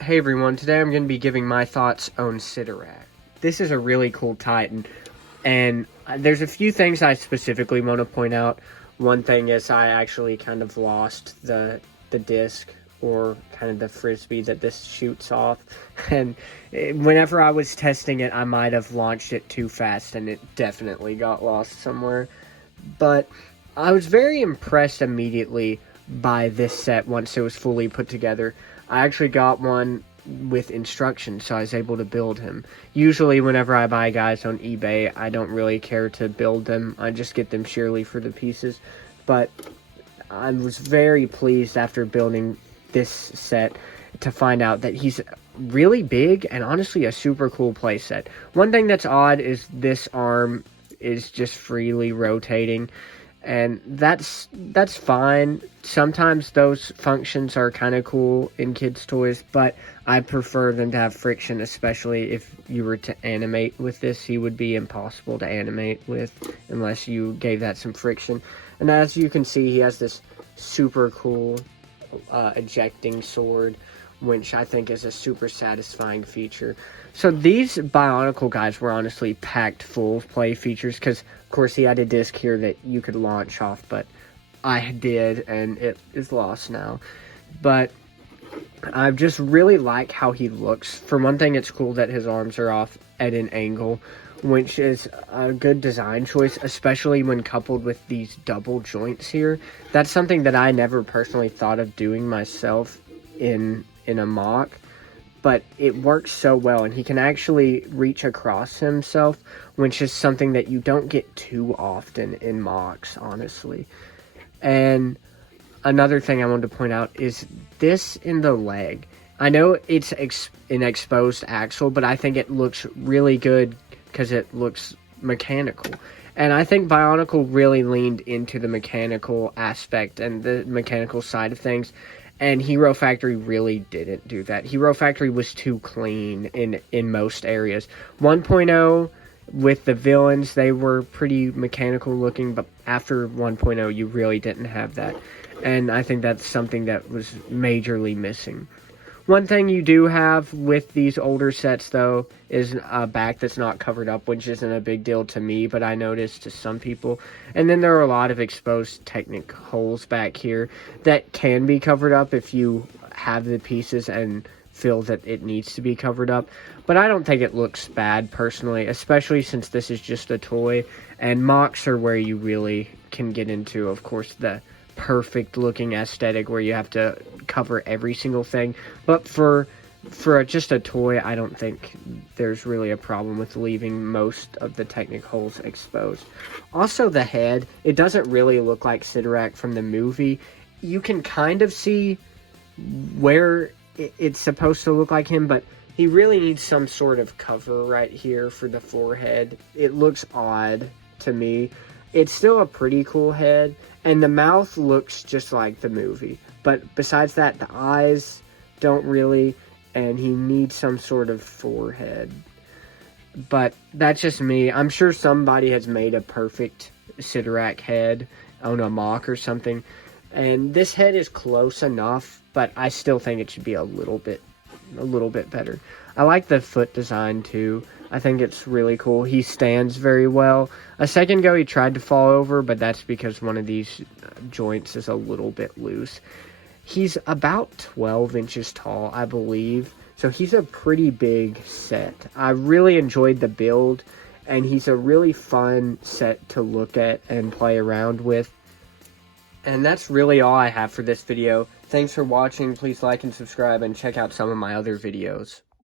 Hey everyone, today I'm going to be giving my thoughts on Sidorak. This is a really cool Titan, and there's a few things I specifically want to point out. One thing is I actually kind of lost the disc, or kind of the frisbee that this shoots off, and whenever I was testing it, I might have launched it too fast, and it definitely got lost somewhere. But I was very impressed immediately by this set once it was fully put together. I actually got one with instructions, so I was able to build him. Usually whenever I buy guys on eBay, I don't really care to build them. I just get them sheerly for the pieces. But I was very pleased after building this set to find out that he's really big and honestly a super cool playset. One thing that's odd is this arm is just freely rotating, and that's fine. Sometimes those functions are kind of cool in kids' toys, but I prefer them to have friction, especially if you were to animate with this. He would be impossible to animate with unless you gave that some friction. And as you can see, he has this super cool ejecting sword, which I think is a super satisfying feature. So these Bionicle guys were honestly packed full of play features, because of course he had a disc here that you could launch off, but I did, and it is lost now. But I just really like how he looks. For one thing, it's cool that his arms are off at an angle, which is a good design choice, especially when coupled with these double joints here. That's something that I never personally thought of doing myself in a MOC, but it works so well, and he can actually reach across himself, which is something that you don't get too often in MOCs, honestly. And another thing I wanted to point out is this in the leg. I know it's an exposed axle, but I think it looks really good because it looks mechanical. And I think Bionicle really leaned into the mechanical aspect and the mechanical side of things. And Hero Factory really didn't do that. Hero Factory was too clean in most areas. 1.0, with the villains, they were pretty mechanical looking, but after 1.0, you really didn't have that. And I think that's something that was majorly missing. One thing you do have with these older sets, though, is a back that's not covered up, which isn't a big deal to me, but I noticed to some people. And then there are a lot of exposed Technic holes back here that can be covered up if you have the pieces and feel that it needs to be covered up. But I don't think it looks bad, personally, especially since this is just a toy. And MOCs are where you really can get into, of course, the perfect looking aesthetic where you have to cover every single thing. But for just a toy, I don't think there's really a problem with leaving most of the Technic holes exposed. Also, the head, it doesn't really look like Sidorak from the movie. You can kind of see where it's supposed to look like him, but he really needs some sort of cover right here for the forehead. It looks odd to me. It's still a pretty cool head, and the mouth looks just like the movie. But besides that, the eyes don't really, and he needs some sort of forehead. But that's just me. I'm sure somebody has made a perfect Sidorak head on a MOC or something. And this head is close enough, but I still think it should be a little bit better. I like the foot design too. I think it's really cool. He stands very well. A second ago he tried to fall over, but that's because one of these joints is a little bit loose. He's about 12 inches tall, I believe. So he's a pretty big set. I really enjoyed the build, and he's a really fun set to look at and play around with. And that's really all I have for this video. Thanks for watching. Please like and subscribe and check out some of my other videos.